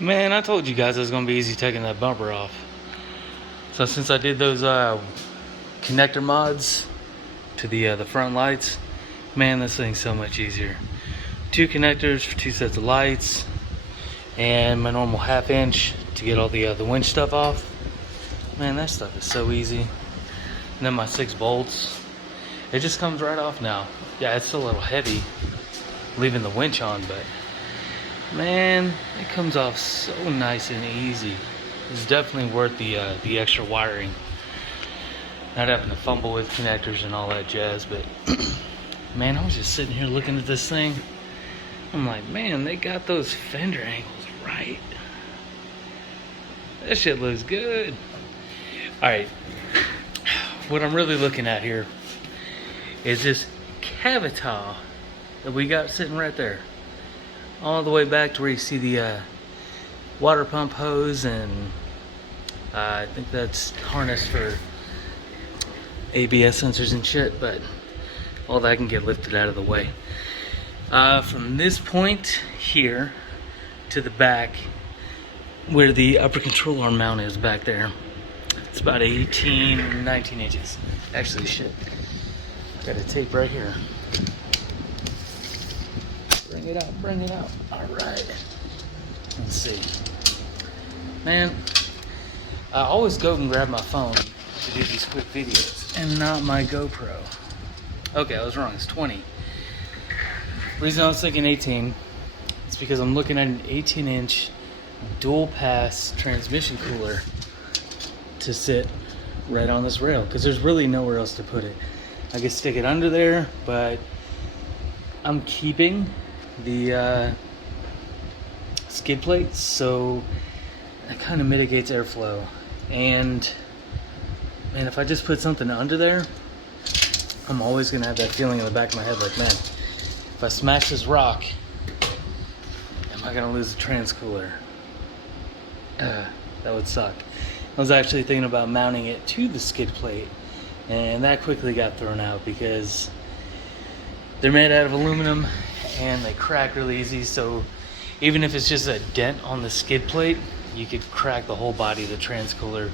Man, I told you guys it was gonna be easy taking that bumper off. So since I did those connector mods to the front lights, man, this thing's so much easier. 2 connectors for 2 sets of lights, and my normal 1/2 inch to get all the winch stuff off. Man, that stuff is so easy. And then my 6 bolts, it just comes right off now. Yeah, it's a little heavy leaving the winch on, but man, it comes off so nice and easy. It's definitely worth the extra wiring. Not having to fumble with connectors and all that jazz, but man, I was just sitting here looking at this thing. I'm like, man, they got those fender angles right. That shit looks good. Alright, what I'm really looking at here is this cavitaw that we got sitting right there. All the way back to where you see the water pump hose, and I think that's harness for ABS sensors and shit, but all that can get lifted out of the way. From this point here to the back where the upper control arm mount is back there, it's about 18, 19 inches. Actually, shit, got a tape right here. Bring it out, bring it out. All right. Let's see. Man, I always go and grab my phone to do these quick videos and not my GoPro. Okay, I was wrong. It's 20. Reason I was thinking 18 is because I'm looking at an 18-inch dual pass transmission cooler to sit right on this rail, because there's really nowhere else to put it. I could stick it under there, but I'm keeping the skid plates, so that kind of mitigates airflow. And man, if I just put something under there, I'm always gonna have that feeling in the back of my head like, man, if I smash this rock, am I gonna lose the trans cooler? That would suck. I was actually thinking about mounting it to the skid plate, and that quickly got thrown out because they're made out of aluminum and they crack really easy. So even if it's just a dent on the skid plate, you could crack the whole body of the trans cooler,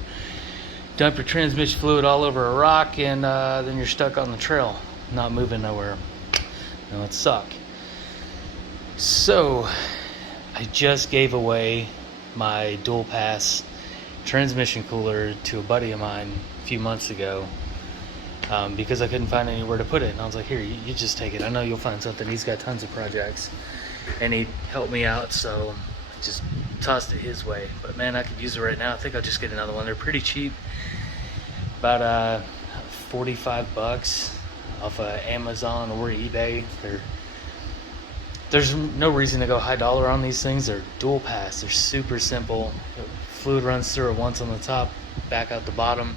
dump your transmission fluid all over a rock, and then you're stuck on the trail, not moving nowhere. That would suck. So I just gave away my dual pass transmission cooler to a buddy of mine a few months ago, because I couldn't find anywhere to put it. And I was like, here, you just take it. I know you'll find something. He's got tons of projects. And he helped me out, so I just tossed it his way. But man, I could use it right now. I think I'll just get another one. They're pretty cheap. About 45 bucks off of Amazon or eBay. There's no reason to go high dollar on these things. They're dual pass. They're super simple. Fluid runs through it once on the top, back out the bottom.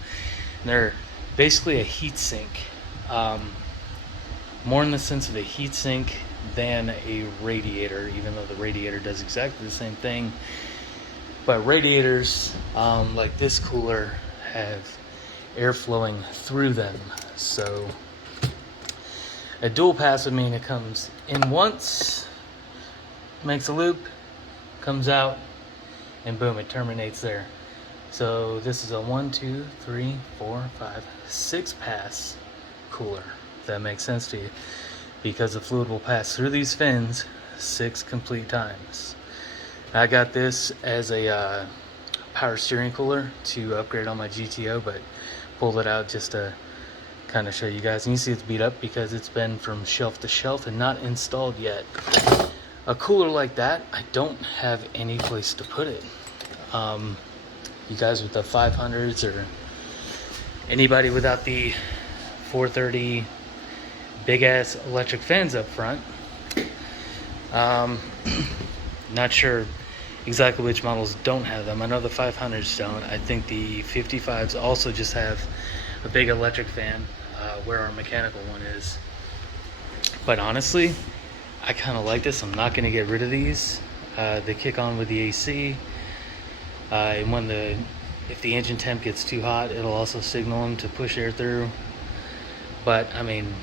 And they're basically a heat sink, more in the sense of a heat sink than a radiator, even though the radiator does exactly the same thing. But radiators, like this cooler, have air flowing through them. So a dual pass would mean it comes in once, makes a loop, comes out, and boom, it terminates there. So this is a 1, 2, 3, 4, 5, 6 pass cooler, if that makes sense to you, because the fluid will pass through these fins 6 complete times. I got this as a power steering cooler to upgrade on my GTO, but pulled it out just to kind of show you guys. And you see it's beat up because it's been from shelf to shelf and not installed yet. A cooler like that, I don't have any place to put it. You guys with the 500s or anybody without the 430 big ass electric fans up front, not sure exactly which models don't have them. I know the 500s don't. I think the 55s also just have a big electric fan, where our mechanical one is. But honestly, I kind of like this. I'm not going to get rid of these. They kick on with the AC. And if the engine temp gets too hot, it'll also signal them to push air through. But I mean,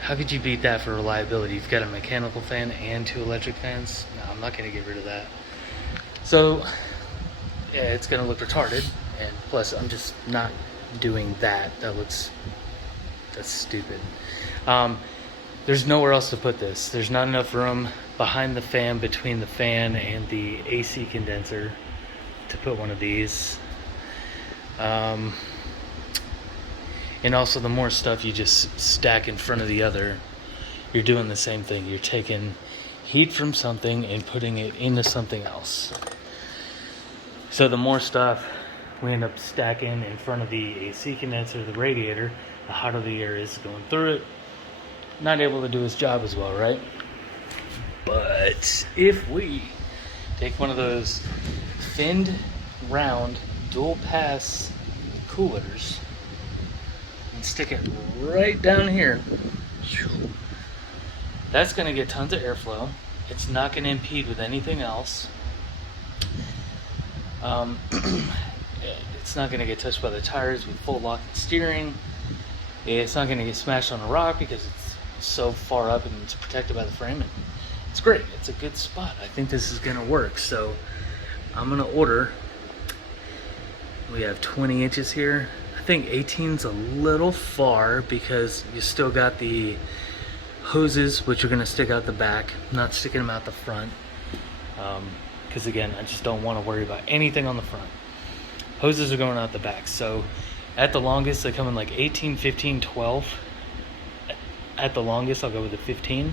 how could you beat that for reliability? You've got a mechanical fan and 2 electric fans. No, I'm not going to get rid of that. So yeah, it's gonna look retarded, and plus I'm just not doing that. That's stupid. Um, there's nowhere else to put this. There's not enough room behind the fan, between the fan and the AC condenser, to put one of these. And also, the more stuff you just stack in front of the other, you're doing the same thing. You're taking heat from something and putting it into something else. So the more stuff we end up stacking in front of the AC condenser, the radiator, the hotter the air is going through it. Not able to do its job as well, right? But if we take one of those finned round dual pass coolers and stick it right down here, that's going to get tons of airflow. It's not going to impede with anything else. It's not going to get touched by the tires with full lock and steering. It's not going to get smashed on a rock because it's so far up and it's protected by the frame. And it's great. It's a good spot. I think this is going to work. So I'm going to order. We have 20 inches here. I think 18's a little far because you still got the hoses, which are going to stick out the back. I'm not sticking them out the front. Because again, I just don't want to worry about anything on the front. Hoses are going out the back. So at the longest, they come in like 18, 15, 12. At the longest, I'll go with the 15.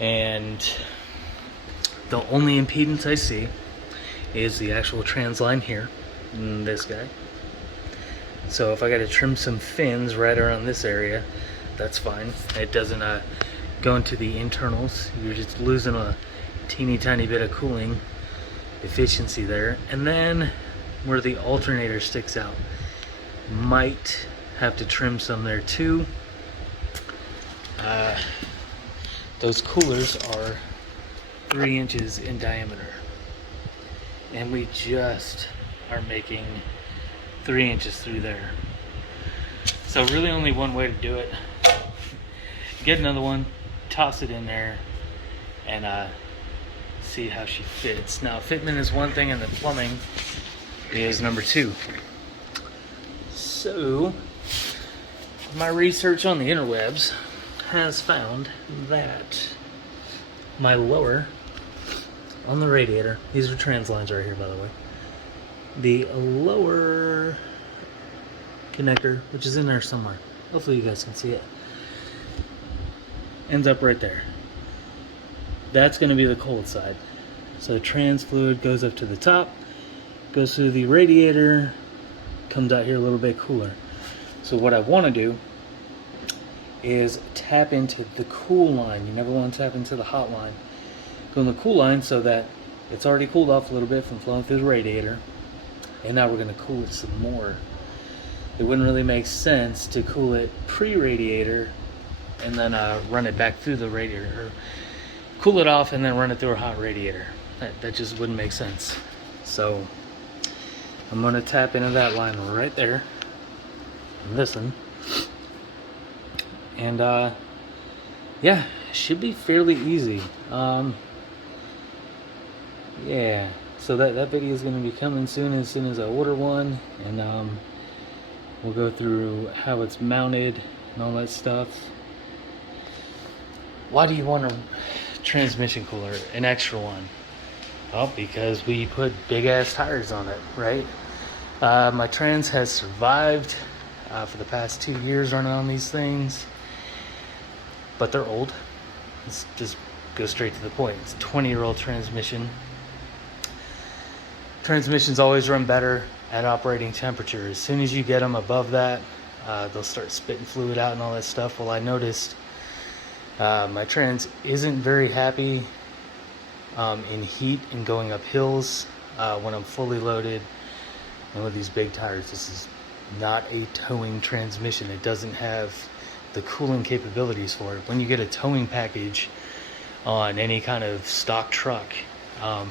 And the only impedance I see is the actual trans line here, and this guy. So if I got to trim some fins right around this area, that's fine. It doesn't go into the internals. You're just losing a teeny tiny bit of cooling efficiency there. And then where the alternator sticks out, might have to trim some there too. Those coolers are 3 inches in diameter, and we just are making 3 inches through there. So really only one way to do it. Get another one, toss it in there, and see how she fits. Now, fitment is one thing, and the plumbing is number two. So my research on the interwebs has found that my lower on the radiator, these are trans lines right here, by the way, the lower connector, which is in there somewhere, hopefully you guys can see it, ends up right there. That's going to be the cold side. So the trans fluid goes up to the top, goes through the radiator, comes out here a little bit cooler. So what I want to do is tap into the cool line. You never want to tap into the hot line. Go in the cool line so that it's already cooled off a little bit from flowing through the radiator, and now we're going to cool it some more. It wouldn't really make sense to cool it pre-radiator and then run it back through the radiator, or cool it off and then run it through a hot radiator. That just wouldn't make sense. So I'm going to tap into that line right there, and this one. And yeah, should be fairly easy. Yeah, so that video is going to be coming soon as I order one, and we'll go through how it's mounted and all that stuff. Why do you want a transmission cooler, an extra one? Well, because we put big ass tires on it, right? My trans has survived for the past 2 years running on these things, but they're old. Let's just go straight to the point. It's a 20-year-old transmission. Transmissions always run better at operating temperature. As soon as you get them above that, they'll start spitting fluid out and all that stuff. Well, I noticed my trans isn't very happy in heat and going up hills when I'm fully loaded and with these big tires. This is not a towing transmission. It doesn't have the cooling capabilities for it. When you get a towing package on any kind of stock truck, I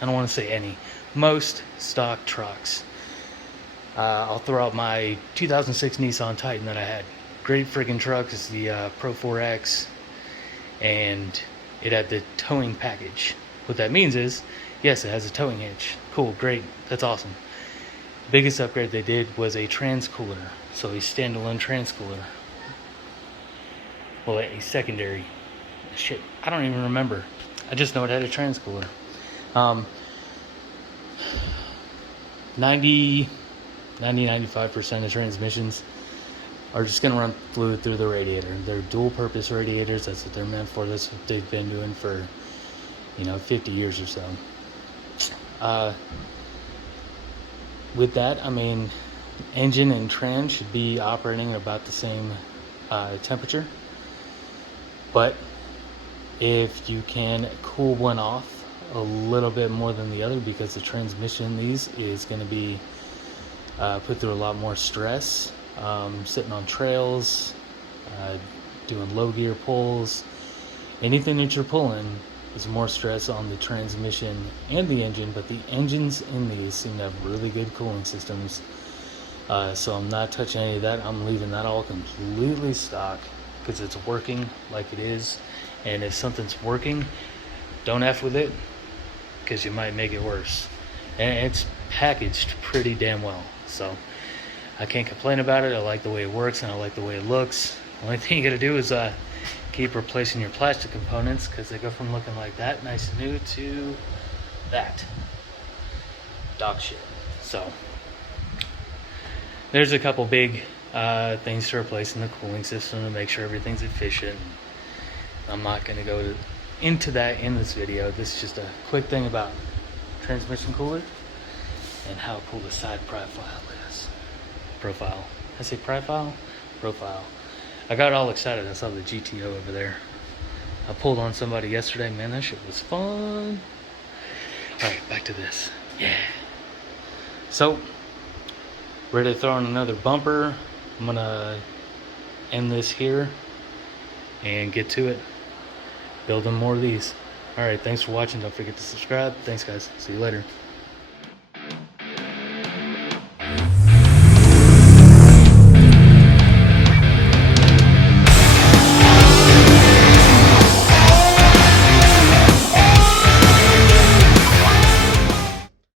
don't want to say any, most stock trucks, I'll throw out my 2006 Nissan Titan that I had. Great friggin' truck. It's the Pro 4X, and it had the towing package. What that means is, yes, it has a towing hitch. Cool, great, that's awesome. Biggest upgrade they did was a trans cooler. So a standalone trans cooler. Well, a secondary. Shit, I don't even remember. I just know it had a trans cooler. 95% of transmissions are just going to run fluid through the radiator. They're dual purpose radiators. That's what they're meant for. That's what they've been doing for, 50 years or so. With that, I mean, engine and trans should be operating at about the same temperature. But if you can cool one off a little bit more than the other, because the transmission in these is going to be put through a lot more stress, sitting on trails, doing low gear pulls, anything that you're pulling is more stress on the transmission and the engine. But the engines in these seem to have really good cooling systems, so I'm not touching any of that. I'm leaving that all completely stock because it's working like it is. And if something's working, don't F with it, because you might make it worse. And it's packaged pretty damn well, so I can't complain about it. I like the way it works and I like the way it looks. The only thing you gotta do is keep replacing your plastic components, because they go from looking like that, nice and new, to that dog shit. So there's a couple big things to replace in the cooling system to make sure everything's efficient. I'm not going to go into that in this video. This is just a quick thing about transmission cooler and how cool the side profile is. Profile. I say profile? Profile. I got all excited. I saw the GTO over there. I pulled on somebody yesterday. Man, that shit was fun. Alright, back to this. Yeah. So, ready to throw in another bumper. I'm going to end this here and get to it. Building more of these. Alright, thanks for watching. Don't forget to subscribe. Thanks, guys. See you later.